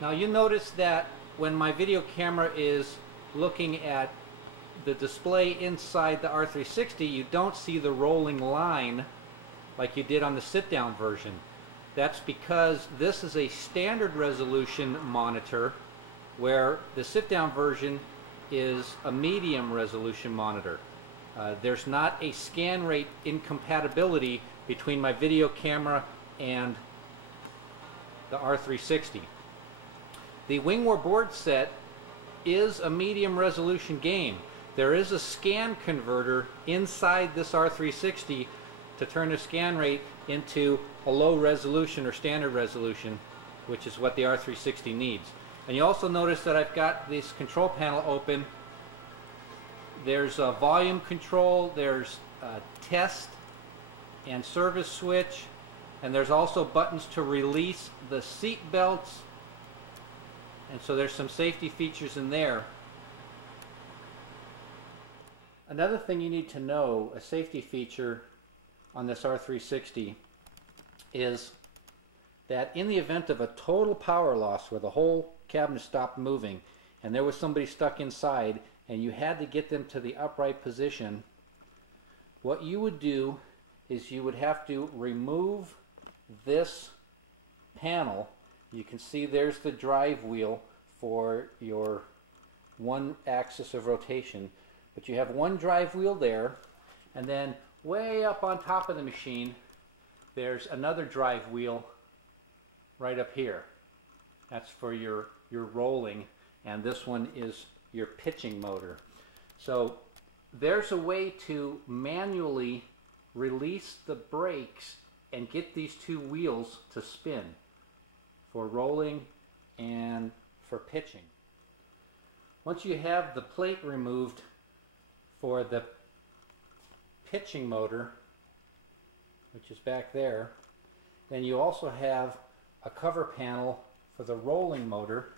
Now you notice that when my video camera is looking at the display inside the R360, you don't see the rolling line like you did on the sit-down version. That's because this is a standard resolution monitor, where the sit-down version is a medium resolution monitor. There's not a scan rate incompatibility between my video camera and the R360. The Wing War board set is a medium resolution game. There is a scan converter inside this R360 to turn the scan rate into a low resolution or standard resolution, which is what the R360 needs. And you also notice that I've got this control panel open. There's a volume control, there's a test and service switch, and there's also buttons to release the seat belts, and so there's some safety features in there. Another thing you need to know, a safety feature on this R360, is that in the event of a total power loss where the whole cabinet stopped moving and there was somebody stuck inside and you had to get them to the upright position, what you would do is you would have to remove this panel. You can see there's the drive wheel for your one axis of rotation, but you have one drive wheel there, and then way up on top of the machine there's another drive wheel right up here. That's for your rolling, and this one is your pitching motor. So there's a way to manually release the brakes and get these two wheels to spin for rolling and for pitching. Once you have the plate removed for the pitching motor, which is back there, then you also have a cover panel for the rolling motor,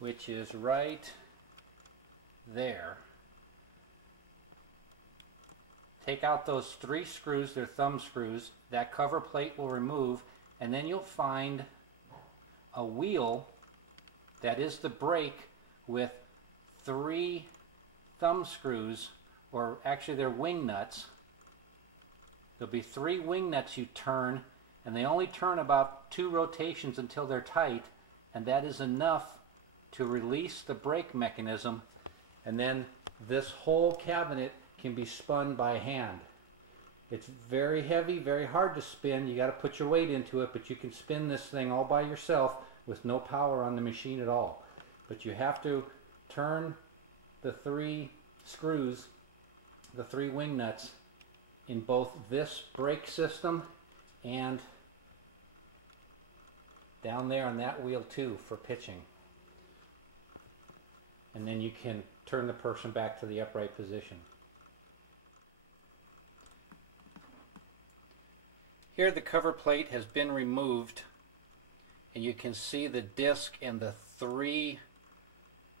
which is right there. Take out those 3 screws, they're thumb screws. That cover plate will remove, and then you'll find a wheel that is the brake with 3 thumb screws, or actually they're wing nuts. There'll be 3 wing nuts you turn, and they only turn about 2 rotations until they're tight, and that is enough to release the brake mechanism, and then this whole cabinet can be spun by hand. It's very heavy, very hard to spin. You got to put your weight into it, but you can spin this thing all by yourself with no power on the machine at all. But you have to turn the 3 screws, the 3 wing nuts, in both this brake system and down there on that wheel too for pitching. And then you can turn the person back to the upright position. Here the cover plate has been removed, and you can see the disc and the 3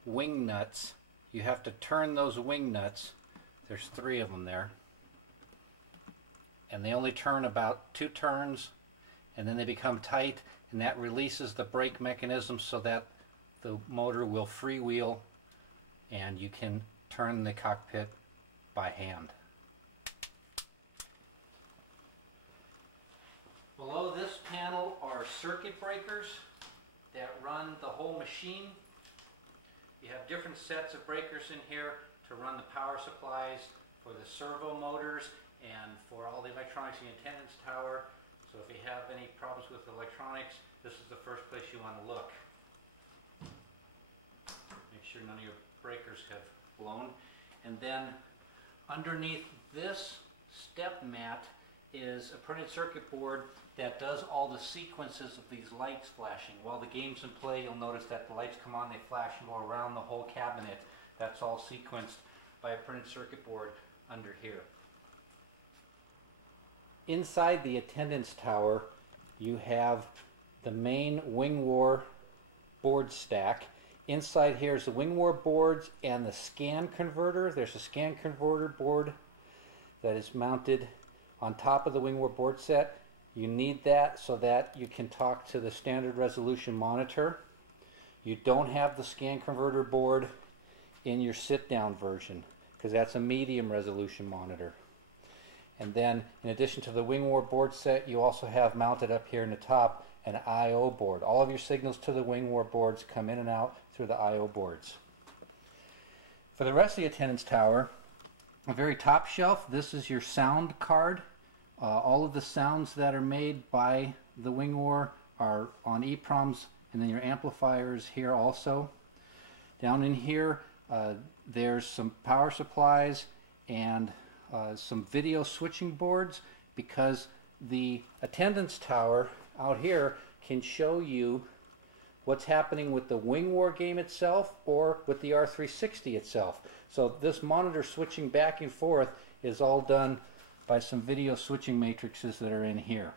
wing nuts. You have to turn those wing nuts. There's 3 of them there, and they only turn about 2 turns, and then they become tight, and that releases the brake mechanism so that the motor will freewheel and you can turn the cockpit by hand. Below this panel are circuit breakers that run the whole machine. You have different sets of breakers in here to run the power supplies for the servo motors and for all the electronics in the attendance tower. So if you have any problems with electronics, this is the first place you want to look. Make sure none of your breakers have blown. And then underneath this step mat is a printed circuit board that does all the sequences of these lights flashing. While the game's in play, you'll notice that the lights come on, they flash and go around the whole cabinet. That's all sequenced by a printed circuit board under here. Inside the attendance tower, you have the main Wing War board stack. Inside here is the Wing War boards and the scan converter. There's a scan converter board that is mounted on top of the Wing War board set, You need that so that you can talk to the standard resolution monitor. You don't have the scan converter board in your sit-down version because that's a medium resolution monitor. And then in addition to the Wing War board set, you also have mounted up here in the top an I/O board. All of your signals to the Wing War boards come in and out through the I/O boards. For the rest of the attendance tower, a very top shelf, this is your sound card. All of the sounds that are made by the Wing War are on EEPROMs, and then your amplifiers here also. Down in here, there's some power supplies and some video switching boards, because the attendance tower out here can show you what's happening with the Wing War game itself or with the R360 itself. So this monitor switching back and forth is all done by some video switching matrices that are in here.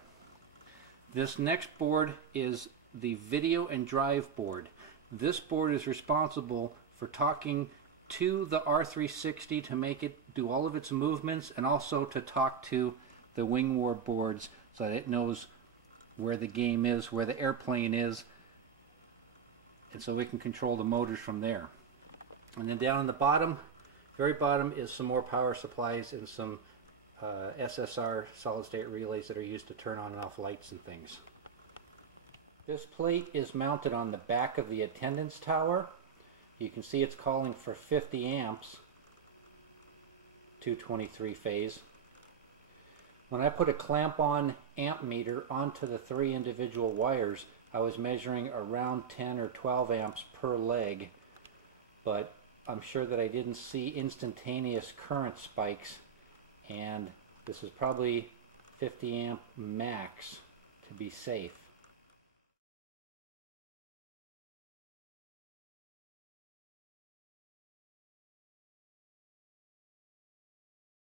This next board is the video and drive board. This board is responsible for talking to the R360 to make it do all of its movements, and also to talk to the Wing War boards so that it knows where the game is, where the airplane is, and so we can control the motors from there. And then down in the bottom, very bottom, is some more power supplies and some SSR solid state relays that are used to turn on and off lights and things. This plate is mounted on the back of the attendance tower. You can see it's calling for 50 amps, 223 phase. When I put a clamp-on amp meter onto the 3 individual wires, I was measuring around 10 or 12 amps per leg, but I'm sure that I didn't see instantaneous current spikes, and this is probably 50 amp max to be safe.